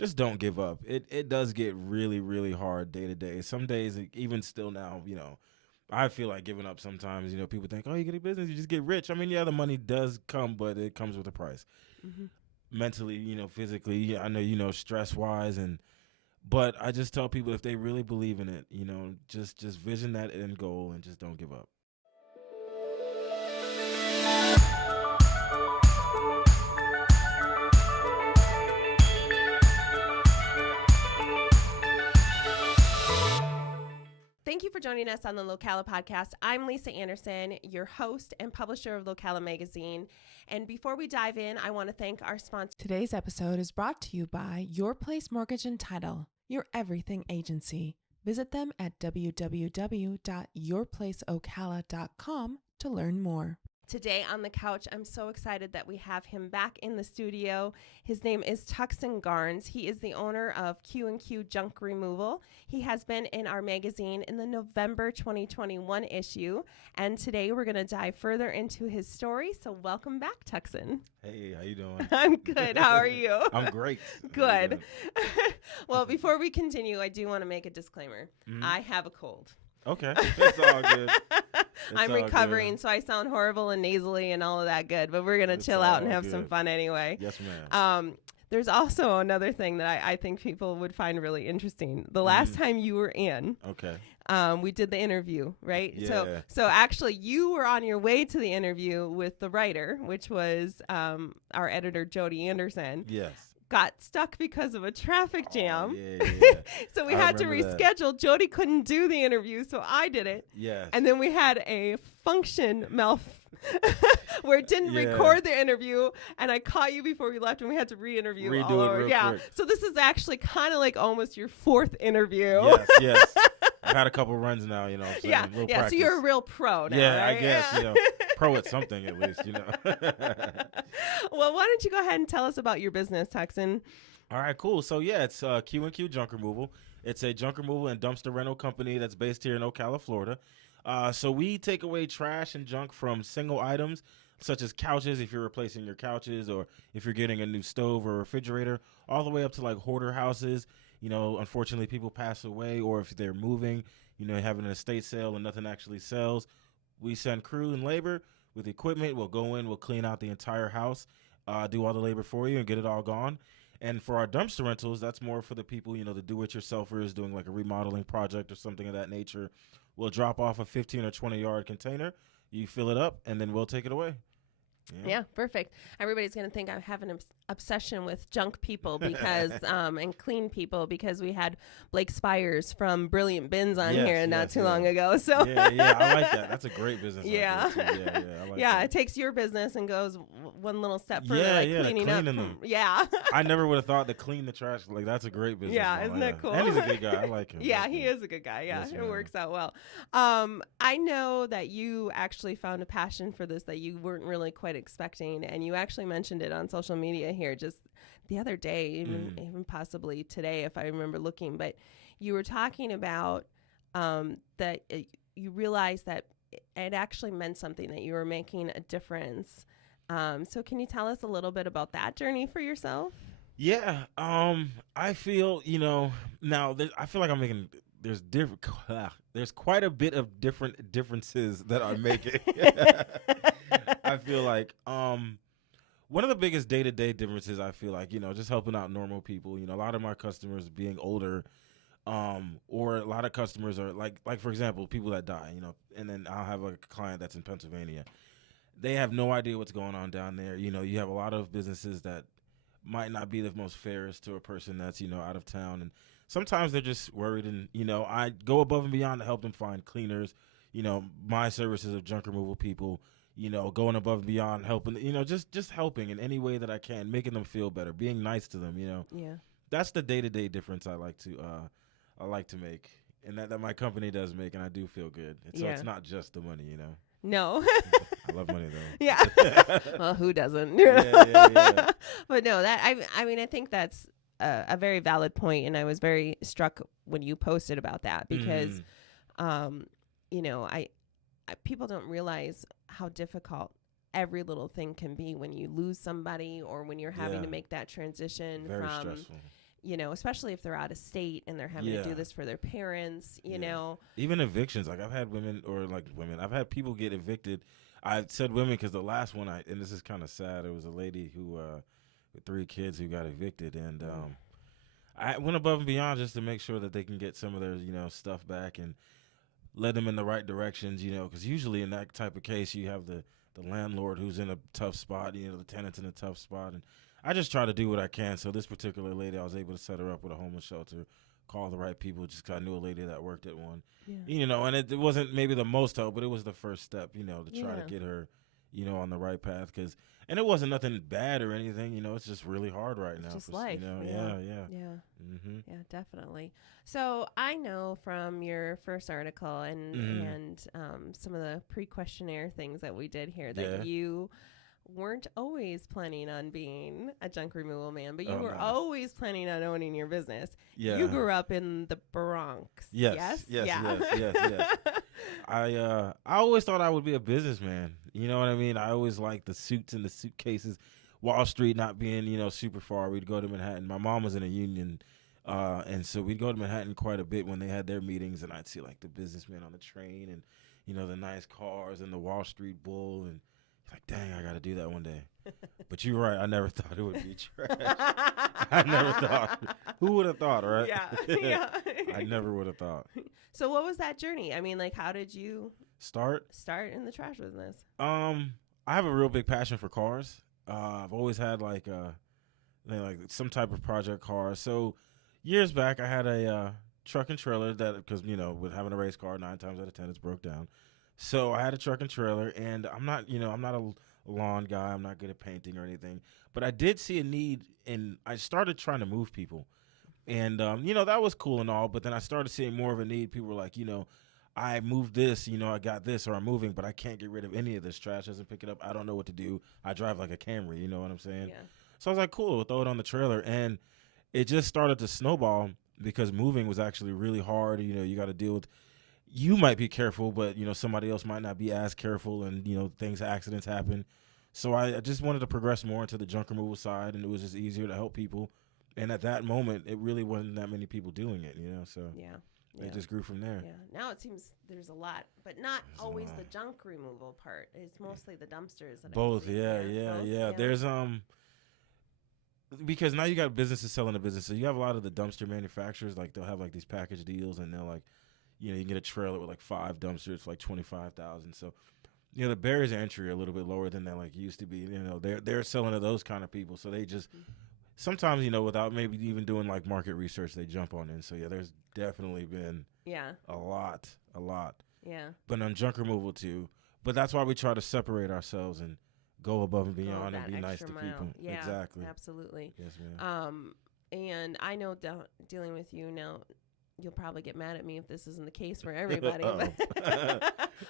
just don't give up. It does get really, really hard day to day. Some days, even still now, I feel like giving up sometimes. People think, oh, you get a business, you just get rich. I mean, yeah, the money does come, but it comes with a price. Mm-hmm. Mentally, physically, I know, stress-wise. But I just tell people if they really believe in it, just vision that end goal and just don't give up. Thank you for joining us on the Locala podcast. I'm Lisa Anderson, your host and publisher of Locala magazine. And before we dive in, I want to thank our sponsor. Today's episode is brought to you by Your Place Mortgage and Title, your everything agency. Visit them at www.yourplaceocala.com to learn more. Today on the couch, I'm so excited that we have him back in the studio. His name is Tuckson Garnes. He is the owner of Q&Q Junk Removal. He has been in our magazine in the November 2021 issue. And today we're going to dive further into his story. So welcome back, Tuckson. Hey, how you doing? I'm good. How are you? I'm great. Good. Well, before we continue, I do want to make a disclaimer. Mm-hmm. I have a cold. Okay. It's all good. I'm recovering, so I sound horrible and nasally and all of that good, but we're going to chill out and have some fun anyway. Yes, ma'am. There's also another thing that I think people would find really interesting. The last time you were in, we did the interview, right? Yeah. So actually you were on your way to the interview with the writer, which was our editor, Jody Anderson. Yes. Got stuck because of a traffic jam. Yeah. So we had to reschedule. Jody couldn't do the interview, so I did it. Yes. And then we had a function where it didn't record the interview, and I caught you before we left, and we had to re-interview Redo all it over. real quick. So this is actually kind of like almost your fourth interview. Yes. I've had a couple runs now, Yeah. Practice. So you're a real pro now, right? I guess, pro at something at least, Well, why don't you go ahead and tell us about your business, Tuckson? All right, cool. So it's Q&Q Junk Removal. It's a junk removal and dumpster rental company that's based here in Ocala, Florida. So we take away trash and junk from single items, such as couches, if you're replacing your couches, or if you're getting a new stove or refrigerator, all the way up to like hoarder houses. Unfortunately, people pass away, or if they're moving, having an estate sale and nothing actually sells. We send crew and labor with equipment. We'll go in, we'll clean out the entire house, do all the labor for you and get it all gone. And for our dumpster rentals, that's more for the people, the do-it-yourselfers doing like a remodeling project or something of that nature. We'll drop off a 15 or 20-yard container. You fill it up, and then we'll take it away. Yeah, perfect. Everybody's going to think I have an obsession with junk people because and clean people because we had Blake Spires from Brilliant Bins on here not too long ago. So yeah, I like that. That's a great business. Yeah. I like that. It takes your business and goes one little step further, cleaning up. Them. Yeah. I never would have thought to clean the trash. Like, that's a great business. Yeah, isn't that cool? And he's a good guy. I like him. Yeah, he is a good guy. Yeah, it works out well. I know that you actually found a passion for this that you weren't really quite expecting, and you actually mentioned it on social media here just the other day, even possibly today if I remember looking, but you were talking about that you realized that it actually meant something, that you were making a difference. So can you tell us a little bit about that journey for yourself? Yeah, I feel, now I feel like I'm making, there's quite a bit of differences that I'm making. I feel like one of the biggest day-to-day differences, I feel like, just helping out normal people. A lot of my customers being older, or a lot of customers are like for example, people that die, and then I'll have a client that's in Pennsylvania. They have no idea what's going on down there. You have a lot of businesses that might not be the most fairest to a person that's, out of town. And sometimes they're just worried, and, I go above and beyond to help them find cleaners, my services of junk removal people, going above and beyond, helping, just helping in any way that I can, making them feel better, being nice to them, Yeah. That's the day-to-day difference I like to make, and that my company does make, and I do feel good. So it's not just the money, No. I love money though. Yeah. Well, who doesn't? Yeah. But no, I mean, I think that's a very valid point, and I was very struck when you posted about that because, people don't realize how difficult every little thing can be when you lose somebody or when you're having to make that transition Very from stressful. you know, especially if they're out of state and they're having to do this for their parents, you know. Even evictions. Like I've had I've had people get evicted. I said women because the last one and this is kind of sad. It was a lady who, with 3 kids who got evicted. And I went above and beyond just to make sure that they can get some of their, you know, stuff back and led them in the right directions, you know, because usually in that type of case, you have the landlord who's in a tough spot, you know, the tenant's in a tough spot. And I just try to do what I can. So this particular lady, I was able to set her up with a homeless shelter, call the right people, just 'cause I knew a lady that worked at one. Yeah. You know, and it wasn't maybe the most help, but it was the first step, you know, to try to get her, you know, on the right path. And it wasn't nothing bad or anything, you know, it's just really hard right now. It's just life. You know? Yeah, definitely. So I know from your first article and some of the pre-questionnaire things that we did here that you weren't always planning on being a junk removal man, but you were always planning on owning your business. Yeah. You grew up in the Bronx. Yes. I always thought I would be a businessman. You know what I mean? I always liked the suits and the suitcases. Wall Street not being, you know, super far. We'd go to Manhattan. My mom was in a union, and so we'd go to Manhattan quite a bit when they had their meetings, and I'd see like the businessmen on the train and, you know, the nice cars and the Wall Street Bull, and like, dang, I got to do that one day. But you're right. I never thought it would be trash. I never thought. Who would have thought, right? Yeah. I never would have thought. So what was that journey? I mean, like, how did you start in the trash business? I have a real big passion for cars. I've always had like some type of project car. So years back, I had a truck and trailer that, because, you know, with having a race car, 9 times out of 10, it's broke down. So I had a truck and trailer, and I'm not a lawn guy. I'm not good at painting or anything. But I did see a need, and I started trying to move people. And, you know, that was cool and all, but then I started seeing more of a need. People were like, you know, I moved this, you know, I got this, or I'm moving, but I can't get rid of any of this trash. Doesn't pick it up. I don't know what to do. I drive like a Camry, you know what I'm saying? Yeah. So I was like, cool, we'll throw it on the trailer. And it just started to snowball because moving was actually really hard. You know, you got to deal with, you might be careful, but, you know, somebody else might not be as careful, and, you know, accidents happen. So I just wanted to progress more into the junk removal side, and it was just easier to help people. And at that moment, it really wasn't that many people doing it, you know, so it just grew from there. Yeah. Now it seems there's a lot, but not always the junk removal part. It's mostly the dumpsters. That both, yeah. There's, because now you got businesses selling to businesses. So you have a lot of the dumpster manufacturers, like they'll have like these package deals, and they'll like, you know, you can get a trailer with like 5 dumpsters for like $25,000. So, you know, the barriers to entry are a little bit lower than they like used to be. You know, they're selling to those kind of people. So they just sometimes, you know, without maybe even doing like market research, they jump on in. So yeah, there's definitely been a lot. Yeah. But on junk removal too. But that's why we try to separate ourselves and go above and beyond and be nice to people. Yeah, exactly. Absolutely. Yes, ma'am. And I know dealing with you now, you'll probably get mad at me if this isn't the case for everybody.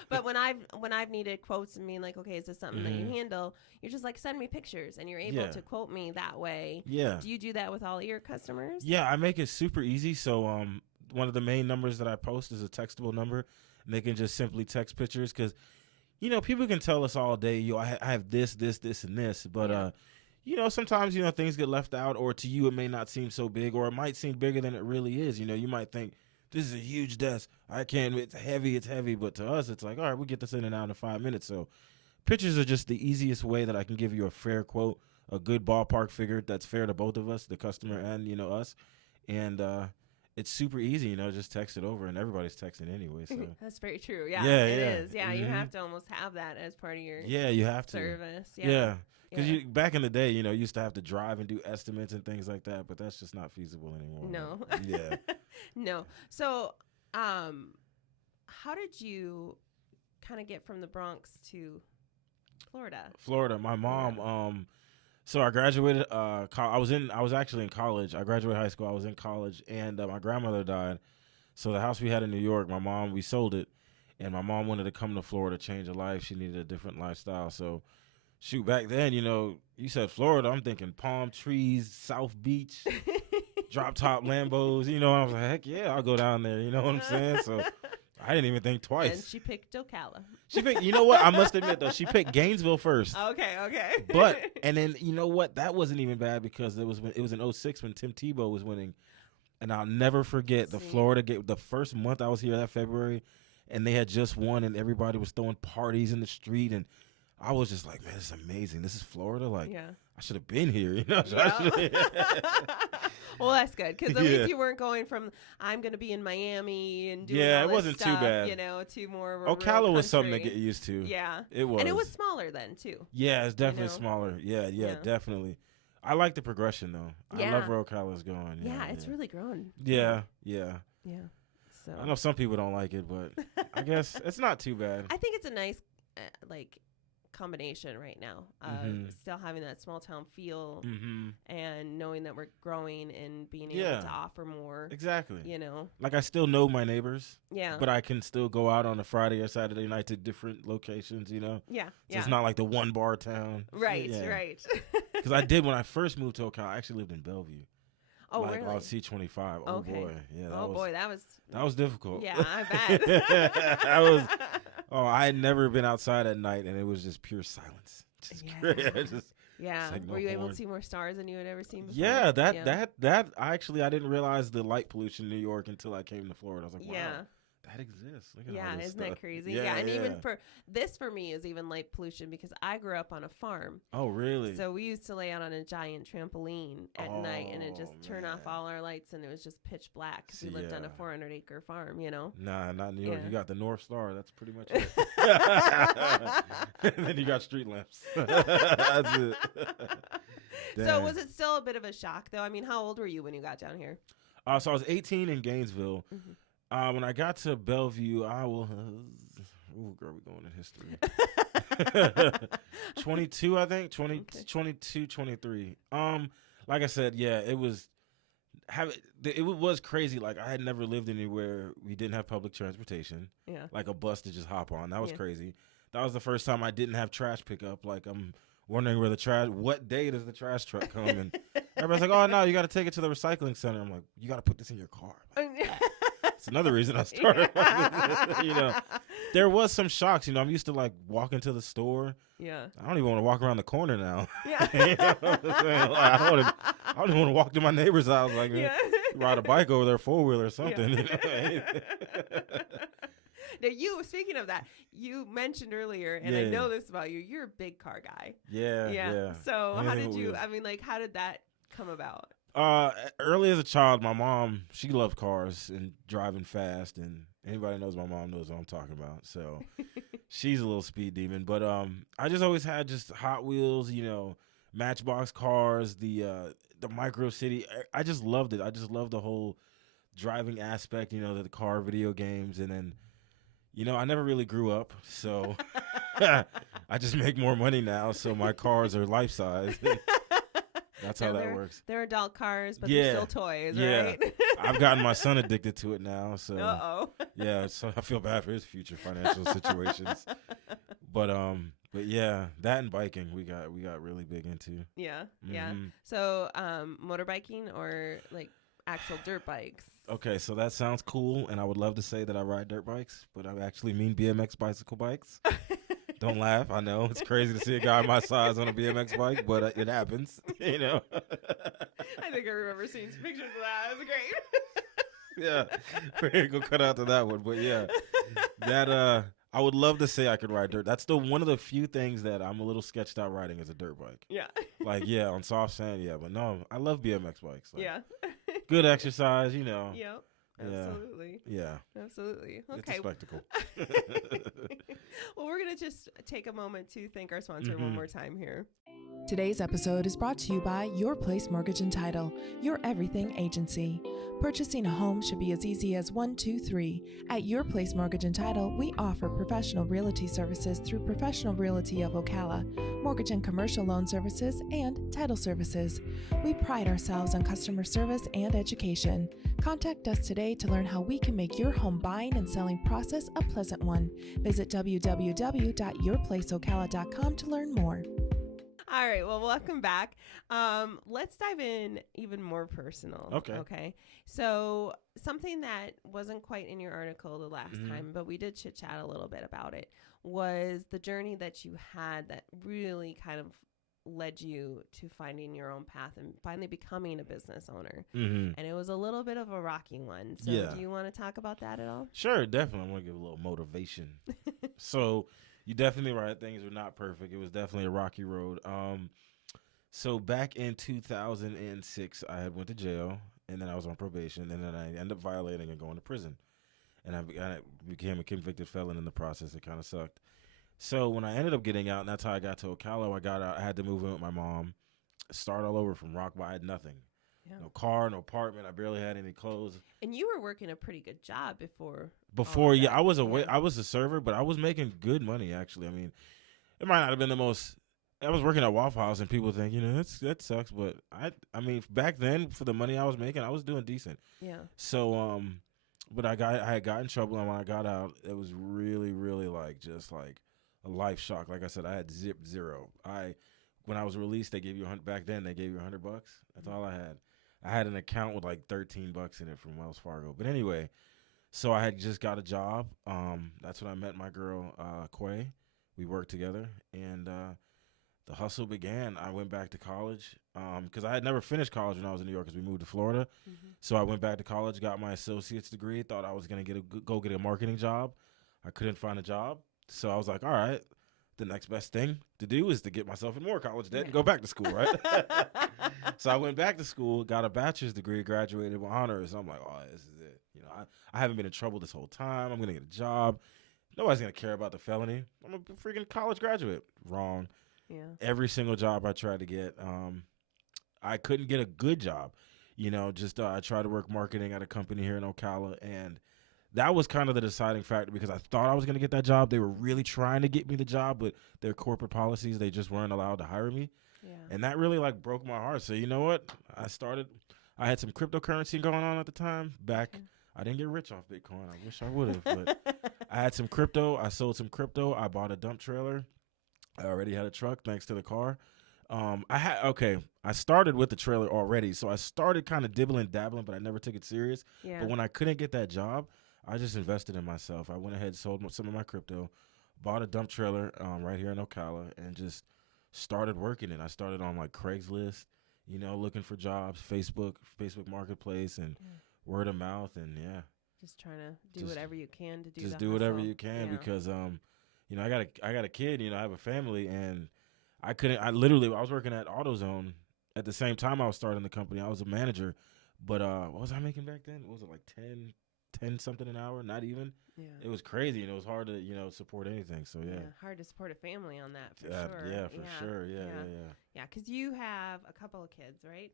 But when I've needed quotes and being like, okay, is this something that you handle? You're just like, send me pictures, and you're able to quote me that way. Yeah. Do you do that with all your customers? Yeah, I make it super easy. So one of the main numbers that I post is a textable number, and they can just simply text pictures, because, you know, people can tell us all day, yo, I have this, and this, but you know, sometimes, you know, things get left out, or to you it may not seem so big, or it might seem bigger than it really is. You know, you might think, this is a huge desk. It's heavy. But to us, it's like, all right, we'll get this in and out in 5 minutes. So pictures are just the easiest way that I can give you a fair quote, a good ballpark figure that's fair to both of us, the customer and, you know, us. And it's super easy, you know, just text it over, and everybody's texting anyway. So that's very true. Yeah, it is. Yeah, you have to almost have that as part of your you have service. Yeah. Because back in the day, you know, you used to have to drive and do estimates and things like that, but that's just not feasible anymore. No. Right? Yeah. No. So, how did you kind of get from the Bronx to Florida? My mom. So I graduated. I was actually in college. I graduated high school. I was in college, and my grandmother died. So the house we had in New York, we sold it, and my mom wanted to come to Florida, change her life. She needed a different lifestyle. So, shoot, back then, you know, you said Florida, I'm thinking palm trees, South Beach, drop top Lambos. You know, I was like, heck yeah, I'll go down there. You know what I'm saying? So I didn't even think twice. And she picked Locala. She picked, you know what? I must admit, though, she picked Gainesville first. Okay. And then, you know what? That wasn't even bad because it was in 06 when Tim Tebow was winning. And I'll never forget the Florida game, the first month I was here that February, and they had just won, and everybody was throwing parties in the street, and I was just like, man, this is amazing. This is Florida. Like, I should have been here, you know? Well, that's good because at least you weren't going from I'm going to be in Miami and doing all it this wasn't stuff, too bad. You know, to more of a Ocala real was something to country. get used to. Yeah, it was, and it was smaller then too. Yeah, it's definitely smaller. Yeah, definitely. I like the progression though. I love where Ocala's going. Yeah, it's really grown. Yeah. So I know some people don't like it, but I guess it's not too bad. I think it's a nice combination right now of still having that small town feel and knowing that we're growing and being able to offer more. Exactly. You know, like I still know my neighbors. Yeah. But I can still go out on a Friday or Saturday night to different locations. You know. Yeah. So it's not like the one bar town. Right. Right. Because I did when I first moved to Ocala. I actually lived in Bellevue. Oh, like, really? On C25. Oh boy, yeah. That was difficult. Yeah, I bet. I had never been outside at night, and it was just pure silence. Like Were you able to see more stars than you had ever seen before? Yeah, that I didn't realize the light pollution in New York until I came to Florida. I was like, wow. That exists. Look at all this isn't stuff. that crazy? Yeah, and even for me is even light pollution because I grew up on a farm. Oh, really? So we used to lay out on a giant trampoline at night and it just turned off all our lights and it was just pitch black because we lived on a 400-acre farm, you know? Nah, not New York. You got the North Star. That's pretty much it. And then you got street lamps. That's it. So was it still a bit of a shock, though? I mean, how old were you when you got down here? So I was 18 in Gainesville. When I got to Bellevue, I was, girl, we going in history. 22, I think, 22, 23. Like I said, it was crazy. Like I had never lived anywhere we didn't have public transportation. Yeah, like a bus to just hop on. That was crazy. That was the first time I didn't have trash pickup. Like I'm wondering what day does the trash truck come? And everybody's like, oh no, you got to take it to the recycling center. I'm like, you got to put this in your car. It's another reason I started. You know, there was some shocks. You know, I'm used to like walking to the store. Yeah. I don't even want to walk around the corner now. Yeah. You know what I'm saying? Like, I don't even want to walk to my neighbor's house. Like, ride a bike over their 4-wheeler or something. Yeah. Now, speaking of that, you mentioned earlier, and I know this about you. You're a big car guy. Yeah. So how did that come about? Early as a child, my mom, she loved cars and driving fast, and anybody knows my mom knows what I'm talking about. So she's a little speed demon, but I just always had just Hot Wheels, you know, Matchbox cars, the Micro City. I just loved it. I just loved the whole driving aspect, you know, the car video games, and then, you know, I never really grew up, so I just make more money now, so my cars are life size. That's how that works. They're adult cars, but they're still toys, right? I've gotten my son addicted to it now, so so I feel bad for his future financial situations. But yeah, that and biking we got really big into. Yeah. So motorbiking or like actual dirt bikes? Okay, so that sounds cool, and I would love to say that I ride dirt bikes, but I actually mean BMX bicycle bikes. Don't laugh. I know it's crazy to see a guy my size on a BMX bike, but it happens, you know. I think I remember seeing some pictures of that. It was great. Yeah, we're gonna cut out to that one, but yeah, that I would love to say I could ride dirt. That's one of the few things that I'm a little sketched out riding is a dirt bike. Yeah, like on soft sand. Yeah, but no, I love BMX bikes. Like, good exercise, you know. Yep. Absolutely. Yeah. Absolutely. Okay. It's a spectacle. Well, we're going to just take a moment to thank our sponsor one more time here. Today's episode is brought to you by Your Place Mortgage and Title, your everything agency. Purchasing a home should be as easy as 1, 2, 3. At Your Place Mortgage and Title, we offer professional realty services through Professional Realty of Locala, mortgage and commercial loan services, and title services. We pride ourselves on customer service and education. Contact us today to learn how we can make your home buying and selling process a pleasant one. Visit www.yourplaceocala.com to learn more. All right. Well, welcome back. Let's dive in even more personal. Okay. So something that wasn't quite in your article the last time, but we did chit chat a little bit about it, was the journey that you had that really kind of led you to finding your own path and finally becoming a business owner. And it was a little bit of a rocky one. So do you want to talk about that at all? Sure, definitely. I want to give a little motivation. So you're definitely right. Things were not perfect. It was definitely a rocky road. So back in 2006, I had went to jail, and then I was on probation, and then I ended up violating and going to prison. And I became a convicted felon in the process. It kind of sucked. So when I ended up getting out, and that's how I got to Locala, I got out. I had to move in with my mom, start all over from rock bottom. I had nothing. Yeah. No car, no apartment. I barely had any clothes. And you were working a pretty good job before. Yeah, I was I was a server, but I was making good money, actually. I mean, it might not have been the most. I was working at Waffle House, and people think, that sucks. But I mean, back then, for the money I was making, I was doing decent. Yeah. So, but I had got in trouble, and when I got out, it was really, really just a life shock. Like I said, I had zero. When I was released, they gave you back then they gave you $100. That's all I had. I had an account with like $13 in it from Wells Fargo. But anyway, so I had just got a job. That's when I met my girl, Quay. We worked together, and the hustle began. I went back to college because I had never finished college when I was in New York because we moved to Florida. So I went back to college, got my associate's degree, thought I was going to go get a marketing job. I couldn't find a job. So I was like, all right, the next best thing to do is to get myself in more college debt and go back to school, right? So I went back to school, got a bachelor's degree, graduated with honors. I'm like, oh, this is it. I haven't been in trouble this whole time. I'm going to get a job. Nobody's going to care about the felony. I'm a freaking college graduate. Wrong. Yeah. Every single job I tried to get, I couldn't get a good job. I tried to work marketing at a company here in Ocala, and that was kind of the deciding factor because I thought I was going to get that job. They were really trying to get me the job, but their corporate policies, they just weren't allowed to hire me. Yeah. And that really broke my heart. So you know what? I had some cryptocurrency going on at the time. I didn't get rich off Bitcoin. I wish I would have, but I had some crypto. I sold some crypto. I bought a dump trailer. I already had a truck thanks to the car. I started with the trailer already. So I started kind of dibbling, dabbling, but I never took it serious. Yeah. But when I couldn't get that job, I just invested in myself. I went ahead, sold some of my crypto, bought a dump trailer right here in Ocala, and just started working it. I started on Craigslist, looking for jobs, Facebook Marketplace, and word of mouth, and just trying to do whatever you can to do. Just do whatever you can because I got a kid. I have a family, and I was working at AutoZone at the same time I was starting the company. I was a manager, but what was I making back then? What was it, like 10 something an hour? Not even. Yeah. It was crazy, and it was hard to support anything. So yeah, hard to support a family on that for sure. Yeah, for sure. Yeah, because you have a couple of kids, right?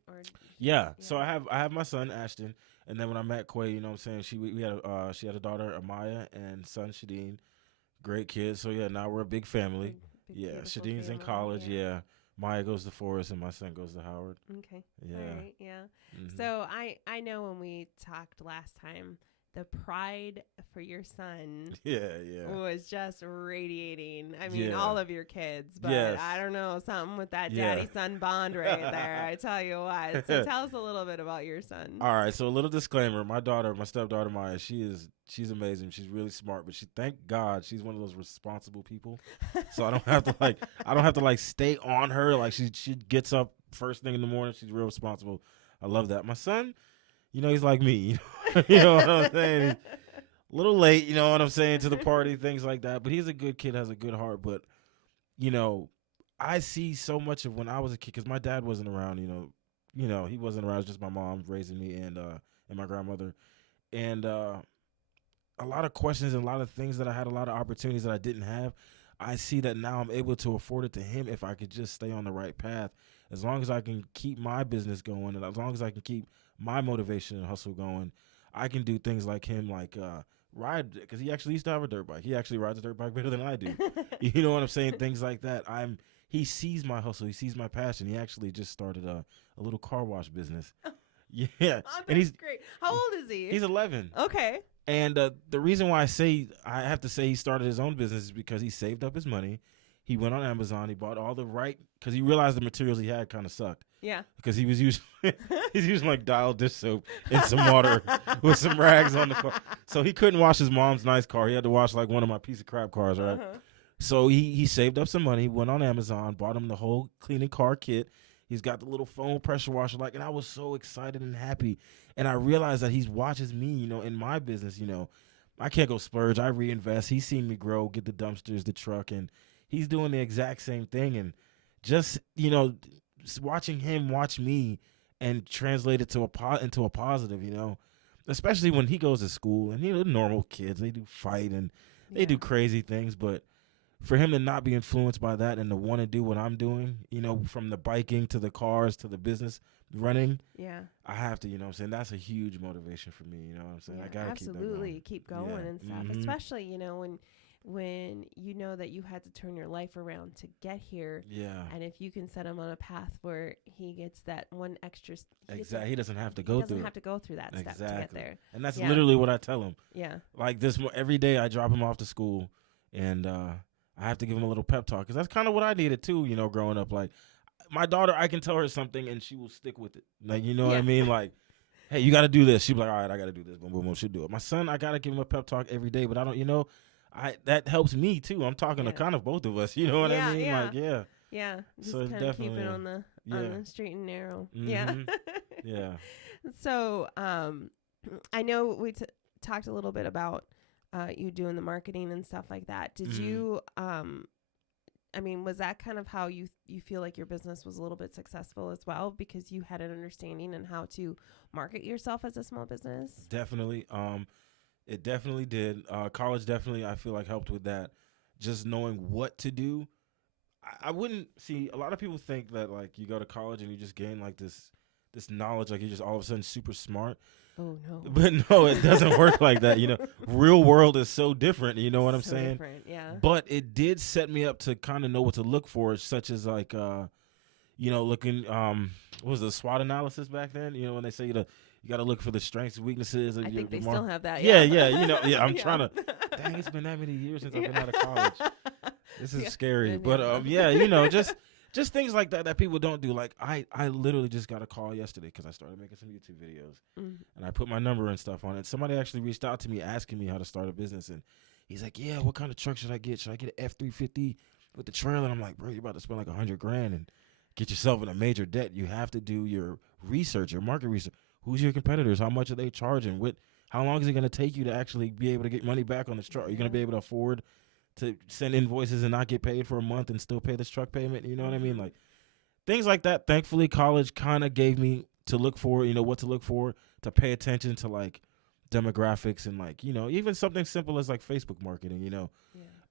Yeah. So I have my son Ashton, and then when I met Quay, she had a daughter Amaya and son Shadeen, great kids. So yeah, now we're a big family. Big Shadeen's in college. Yeah. Maya goes to Forest, and my son goes to Howard. Okay. Yeah. All right. Yeah. Mm-hmm. So I know when we talked last time, the pride for your son was just radiating. I mean, all of your kids, but I don't know, something with that daddy-son bond right there. I tell you what. So tell us a little bit about your son. All right, so a little disclaimer. My stepdaughter Maya, she's amazing. She's really smart, but thank God she's one of those responsible people. So I don't have to stay on her. Like she gets up first thing in the morning. She's real responsible. I love that. My son, he's like me. You know what I'm saying? He's a little late, you know what I'm saying, to the party, things like that. But he's a good kid, has a good heart. But, I see so much of when I was a kid, because my dad wasn't around, he wasn't around. It was just my mom raising me and my grandmother. And a lot of questions and a lot of things that I had, a lot of opportunities that I didn't have. I see that now I'm able to afford it to him if I could just stay on the right path. As long as I can keep my business going and as long as I can keep my motivation and hustle going, I can do things like him, ride, because he actually used to have a dirt bike. He actually rides a dirt bike better than I do. You know what I'm saying? Things like that. He sees my hustle. He sees my passion. He actually just started a little car wash business. Yeah. Oh, and he's great. How old is he? He's 11. Okay. And the reason why I have to say he started his own business is because he saved up his money. He went on Amazon. He bought all the right, because he realized the materials he had kind of sucked. Yeah. Because he was using he's using like dial dish soap and some water with some rags on the car. So he couldn't wash his mom's nice car. He had to wash like one of my piece of crap cars, right? So he saved up some money, went on Amazon, bought him the whole cleaning car kit. He's got the little foam pressure washer, and I was so excited and happy. And I realized that he watches me, in my business, I can't go splurge. I reinvest. He's seen me grow, get the dumpsters, the truck, and he's doing the exact same thing. And just, watching him watch me and translate it into a positive, especially when he goes to school and, normal kids, they do fight and they do crazy things. But for him to not be influenced by that and to want to do what I'm doing, from the biking to the cars to the business running, I have to, that's a huge motivation for me. I gotta absolutely keep going and stuff, especially when you know that you had to turn your life around to get here. And if you can set him on a path where he gets that one extra he doesn't have to go through that step to get there. And that's literally what I tell him. Like this, every day I drop him off to school, and I have to give him a little pep talk, because that's kind of what I needed too, growing up. Like my daughter, I can tell her something and she will stick with it. Like, what I mean? Like, hey, you got to do this. She'll be like, all right, I got to do this. Boom, boom, boom. She'll do it. My son, I got to give him a pep talk every day, but I don't, that helps me too. I'm talking to kind of both of us. You know what I mean? Like, just so kind of keep it on the straight and narrow. So, I know we talked a little bit about you doing the marketing and stuff like that. Did you, was that kind of how you feel like your business was a little bit successful as well, because you had an understanding in how to market yourself as a small business? Definitely. It definitely did. College definitely, I feel like, helped with that. Just knowing what to do. I wouldn't see, a lot of people think that like you go to college and you just gain like this knowledge, like you're just all of a sudden super smart. Oh no. But no, it doesn't work like that. Real world is so different. You know what I'm saying? Different, yeah. But it did set me up to kind of know what to look for, such as like, looking, what was the SWOT analysis back then? When they say you got to look for the strengths and weaknesses. I think they still have that. Yeah. I'm trying to, dang, it's been that many years since I've been out of college. This is scary. But just things like that people don't do. Like I literally just got a call yesterday because I started making some YouTube videos and I put my number and stuff on it. Somebody actually reached out to me asking me how to start a business, and he's like, yeah, what kind of truck should I get? Should I get an F-350 with the trailer? And I'm like, bro, you're about to spend like $100,000 and get yourself in a major debt. You have to do your research, your market research. Who's your competitors? How much are they charging? How long is it going to take you to actually be able to get money back on this truck? Are you going to be able to afford to send invoices and not get paid for a month and still pay this truck payment? You know what I mean? Like things like that. Thankfully, college kind of gave me to look for, what to look for, to pay attention to like demographics and like, even something simple as like Facebook marketing,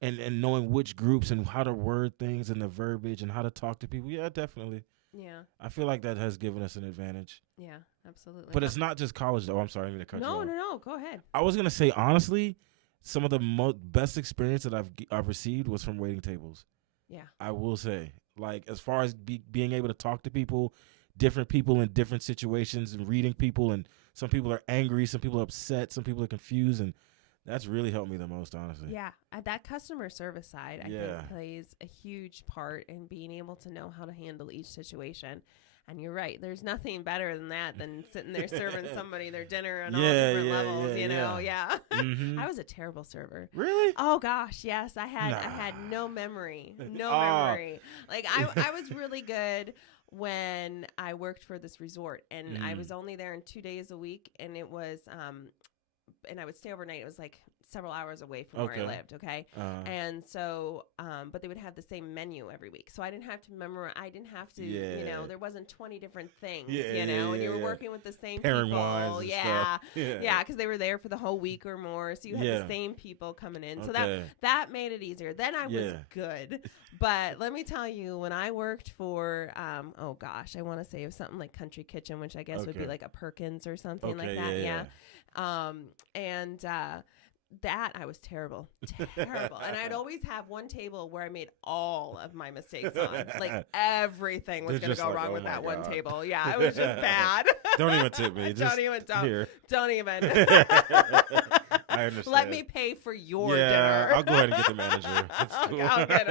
and knowing which groups and how to word things and the verbiage and how to talk to people. Yeah, definitely. Yeah. I feel like that has given us an advantage. Yeah, absolutely. But it's not just college though. I'm sorry, I'm going to cut you off. No, go ahead. I was going to say, honestly, some of the best experience that I've received was from waiting tables. Yeah. I will say, like, as far as being able to talk to people, different people in different situations, and reading people, and some people are angry, some people are upset, some people are confused, and that's really helped me the most, honestly. Yeah. That customer service side, I think, plays a huge part in being able to know how to handle each situation. And you're right. There's nothing better than that than sitting there serving somebody their dinner on all different levels, you know? Yeah. Mm-hmm. I was a terrible server. Really? Oh gosh, yes. I had no memory. Memory. Like I was really good when I worked for this resort, and I was only there in 2 days a week, and it was and I would stay overnight. It was like several hours away from where I lived. Okay. And so, but they would have the same menu every week. So I didn't have to memorize. I didn't have to, there wasn't 20 different things, and you were working with the same pairing people. Wines and stuff. Cause they were there for the whole week or more. So you had the same people coming in. So that made it easier. Then I was good. But let me tell you, when I worked for, I want to say it was something like Country Kitchen, which I guess would be like a Perkins or something like that. That I was terrible. And I'd always have one table where I made all of my mistakes on. Like everything was going to go wrong with that one table. Yeah, it was just bad. Don't even tip me. Don't even. I understand. Let me pay for your yeah, dinner. I'll go ahead and get the manager. That's cool. I'll get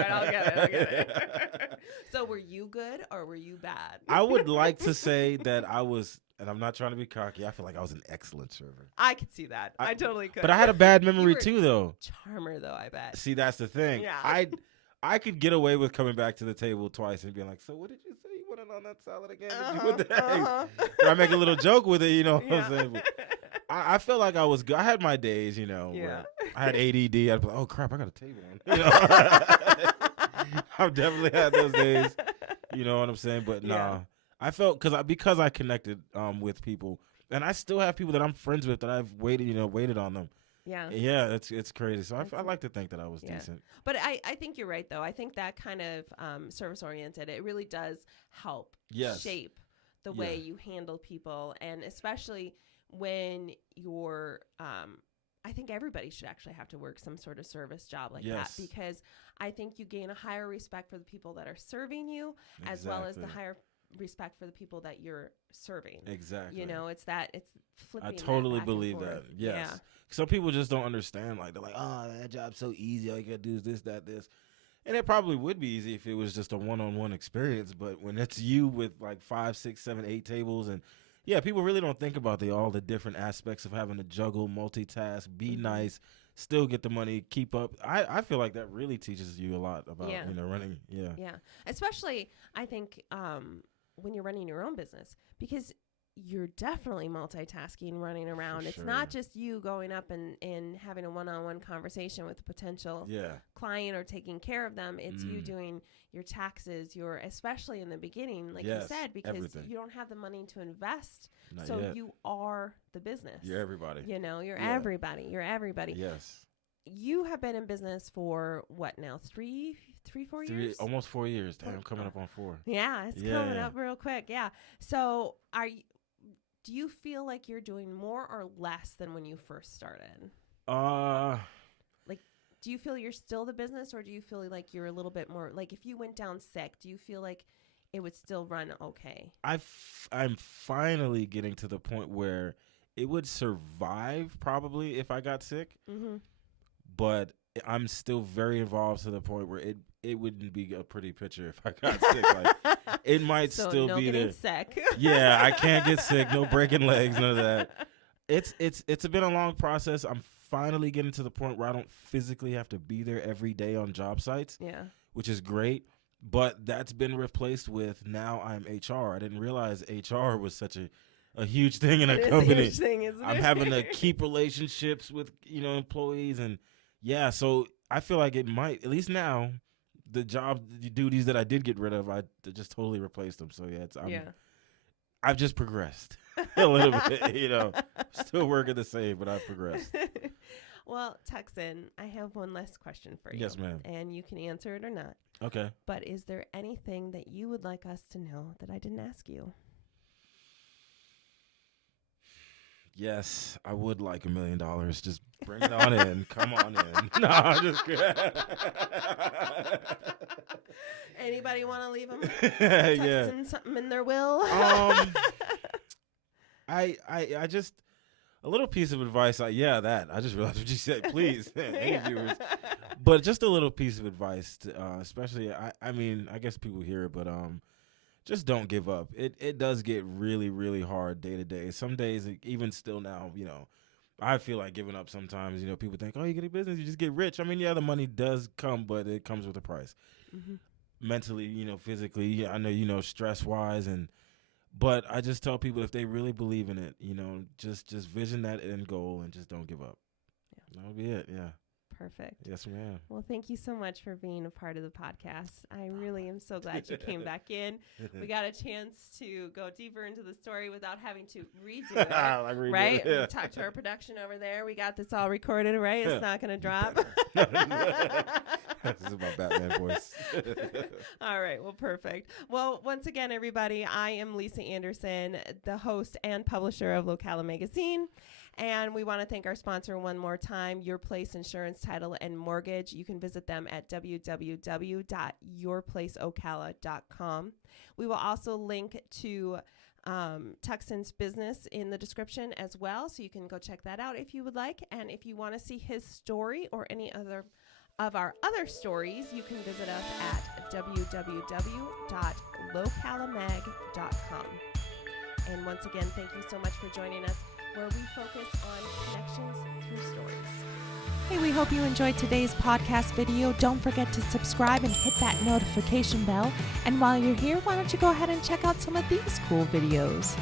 it. So were you good or were you bad? I would like to say that I was, and I'm not trying to be cocky, I feel like I was an excellent server. I could see that. I totally could. But I had a bad memory were too, though. Charmer, though, I bet. See, that's the thing. Yeah. I could get away with coming back to the table twice and being like, so what did you say? You wanted on that salad again? What the heck? And I make a little joke with it, you know what I'm saying? But I felt like I was good. I had my days, you know, where I had ADD. I'd be like, oh, crap, I got a table on. You know? I've definitely had those days. You know what I'm saying? But nah, I felt because I connected with people, and I still have people that I'm friends with that I've waited on them. Yeah. Yeah, it's crazy. So I like to think that I was decent. But I think you're right, though. I think that kind of service-oriented, it really does help shape the way you handle people. And especially when you're I think everybody should actually have to work some sort of service job like that, because I think you gain a higher respect for the people that are serving you as well as the higher respect for the people that you're serving. Exactly. You know, it's flipping. I totally that believe that. Yes. Yeah. Some people just don't understand. Like, they're like, oh, that job's so easy. All you got to do is this, that, this. And it probably would be easy if it was just a one-on-one experience. But when it's you with like 5, 6, 7, 8 tables, and people really don't think about all the different aspects of having to juggle, multitask, be nice, still get the money, keep up. I feel like that really teaches you a lot about running. Yeah. Yeah. Especially, I think, when you're running your own business, because you're definitely multitasking, running around. It's not just you going up and having a one-on-one conversation with a potential client or taking care of them. It's you doing your taxes, especially in the beginning, like you said, because you don't have the money to invest. Not so yet. You are the business. You're everybody. You know, you're everybody. You're everybody. Yes. You have been in business for what now? 4 years? Almost 4 years. Damn, I'm coming up on 4. Yeah, it's coming up real quick. Yeah. So do you feel like you're doing more or less than when you first started? Like, do you feel you're still the business, or do you feel like you're a little bit more, like if you went down sick, do you feel like it would still run okay? I'm finally getting to the point where it would survive probably if I got sick. Mm-hmm. But I'm still very involved to the point where it wouldn't be a pretty picture if I got sick. Like, it might still be there. Sick. Yeah, I can't get sick. No breaking legs. None of that. It's been a long process. I'm finally getting to the point where I don't physically have to be there every day on job sites. Yeah, which is great. But that's been replaced with now I'm HR. I didn't realize HR was such a huge thing in a company. Huge thing, isn't it? I'm having to keep relationships with employees, and so I feel like it might, at least now, the duties that I did get rid of, I just totally replaced them. So I've just progressed a little bit. Still working the same, but I've progressed. Well, Tuckson, I have one last question for you. Yes, ma'am. And you can answer it or not. Okay. But is there anything that you would like us to know that I didn't ask you? Yes, I would like $1 million. Just bring it on in. Come on in. No, I'm just kidding. Anybody want to leave them something in their will? I just, a little piece of advice. I just realized what you said. Please, any viewers. But just a little piece of advice, especially, I mean, I guess people hear it, but just don't give up. It does get really, really hard day to day. Some days, even still now, I feel like giving up sometimes. People think, oh, you get a business, you just get rich. I mean, the money does come, but it comes with a price. Mm-hmm. Mentally, physically, I know, stress-wise. But I just tell people, if they really believe in it, just vision that end goal and just don't give up. Yeah. That'll be it, yeah. Perfect. Yes, ma'am. Well, thank you so much for being a part of the podcast. I really am so glad you came back in. We got a chance to go deeper into the story without having to redo it, right? Yeah. We talked to our production over there. We got this all recorded, right? It's not going to drop. This is my Batman voice. All right. Well, perfect. Well, once again, everybody, I am Lisa Anderson, the host and publisher of Locala Magazine. And we want to thank our sponsor one more time, Your Place Insurance, Title, and Mortgage. You can visit them at www.yourplaceocala.com. We will also link to Tuckson's business in the description as well, so you can go check that out if you would like. And if you want to see his story or any other of our other stories, you can visit us at www.localamag.com. And once again, thank you so much for joining us, where we focus on connections through stories. Hey, we hope you enjoyed today's podcast video. Don't forget to subscribe and hit that notification bell. And while you're here, why don't you go ahead and check out some of these cool videos.